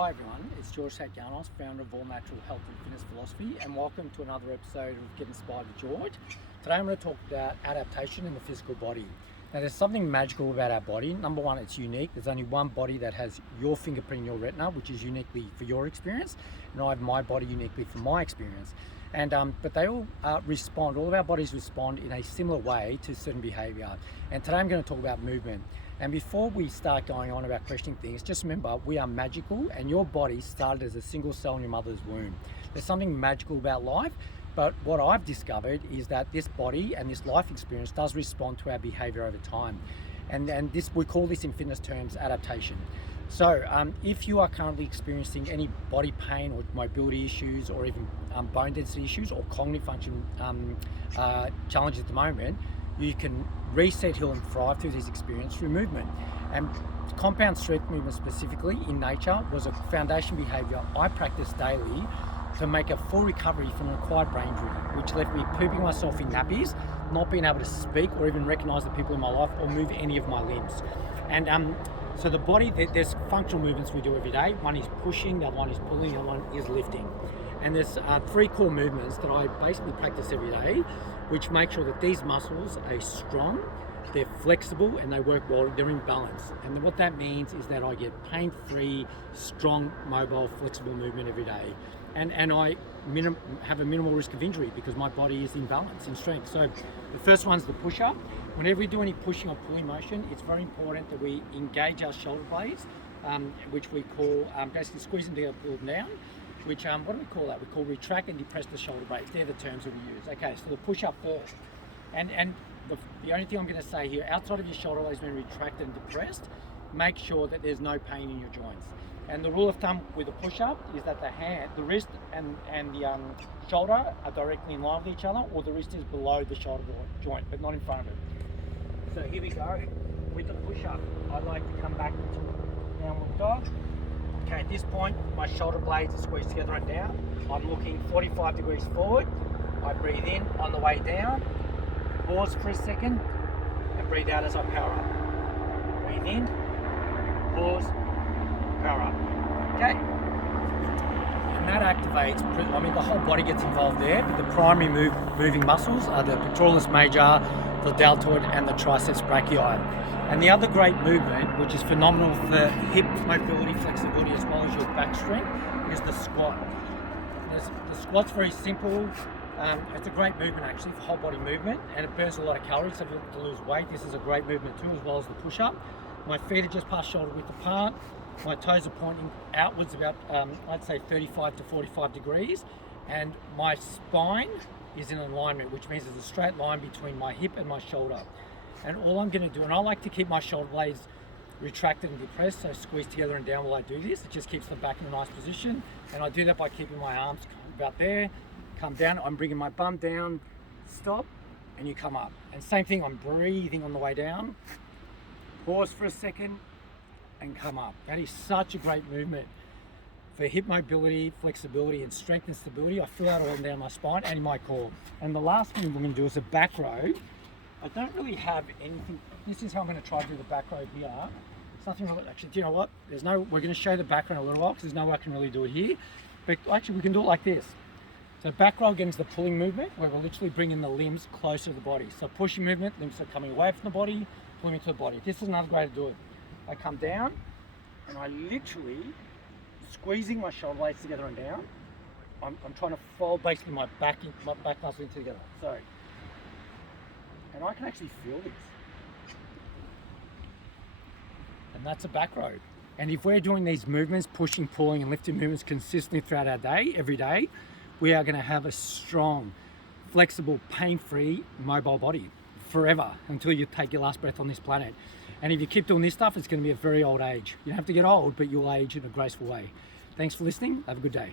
Hi everyone, it's George Satyanos, founder of All Natural Health and Fitness Philosophy, and welcome to another episode of Get Inspired with George. Today I'm going to talk about adaptation in the physical body. Now there's something magical about our body. Number one, it's unique. There's only one body that has your fingerprint in your retina, which is uniquely for your experience, and I have my body uniquely for my experience. And but they all respond, all of our bodies respond in a similar way to certain behaviour. And today I'm going to talk about movement. And before we start going on about questioning things, just remember we are magical, and your body started as a single cell in your mother's womb. There's something magical about life, but what I've discovered is that this body and this life experience does respond to our behaviour over time. And this, we call this in fitness terms adaptation. So if you are currently experiencing any body pain or mobility issues, or even bone density issues or cognitive function challenges at the moment, you can reset, heal and thrive through this experience through movement. And compound strength movement specifically in nature was a foundation behaviour I practiced daily to make a full recovery from an acquired brain injury, which left me pooping myself in nappies, not being able to speak or even recognise the people in my life or move any of my limbs. And so the body, there's functional movements we do every day. One is pushing, the other one is pulling, the other one is lifting. And there's three core movements that I basically practice every day, which make sure that these muscles are strong, they're flexible, and they work well, they're in balance. And what that means is that I get pain-free, strong, mobile, flexible movement every day. And I have a minimal risk of injury because my body is in balance, in strength. So the first one's the push-up. Whenever we do any pushing or pulling motion, it's very important that we engage our shoulder blades, which we call basically squeezing together, pull them down. Which, what do we call that? We call retract and depress the shoulder blades. They're the terms that we use. Okay, so the push-up first. And the only thing I'm going to say here, outside of your shoulder blades being retracted and depressed, make sure that there's no pain in your joints. And the rule of thumb with a push-up is that the wrist and the shoulder are directly in line with each other, or the wrist is below the shoulder joint, but not in front of it. So here we go. With the push-up, I like to come back to downward dog. Okay, at this point, my shoulder blades are squeezed together and down. I'm looking 45 degrees forward. I breathe in on the way down, pause for a second, and breathe out as I power up. Breathe in, pause, power up. Okay. And that activates, the whole body gets involved there, but the primary moving muscles are the pectoralis major, the deltoid, and the triceps brachii. And the other great movement, which is phenomenal for hip mobility, flexibility, as well as your back strength, is the squat. The squat's very simple. It's a great movement actually for whole body movement, and it burns a lot of calories. So if you're looking to lose weight, this is a great movement too, as well as the push-up. My feet are just past shoulder width apart. My toes are pointing outwards about, I'd say 35 to 45 degrees. And my spine is in alignment, which means there's a straight line between my hip and my shoulder. And all I'm going to do, and I like to keep my shoulder blades retracted and depressed, so squeeze together and down while I do this. It just keeps them back in a nice position. And I do that by keeping my arms about there, come down. I'm bringing my bum down, stop, and you come up. And same thing, I'm breathing on the way down. Pause for a second and come up. That is such a great movement for hip mobility, flexibility, and strength and stability. I feel that all down my spine and in my core. And the last thing we're going to do is a back row. I don't really have anything. This is how I'm going to try to do the back row here. It's nothing really, actually, do you know what? We're going to show the back row in a little while because there's no way I can really do it here. But actually we can do it like this. So back row again is the pulling movement, where we're literally bringing the limbs closer to the body. So pushing movement, limbs are coming away from the body, pulling into the body. This is another way to do it. I come down and I literally squeezing my shoulder blades together and down. I'm trying to fold basically my back muscle in together. So. And I can actually feel this. And that's a back row. And if we're doing these movements, pushing, pulling, and lifting movements consistently throughout our day, every day, we are going to have a strong, flexible, pain-free, mobile body forever until you take your last breath on this planet. And if you keep doing this stuff, it's going to be a very old age. You don't have to get old, but you'll age in a graceful way. Thanks for listening. Have a good day.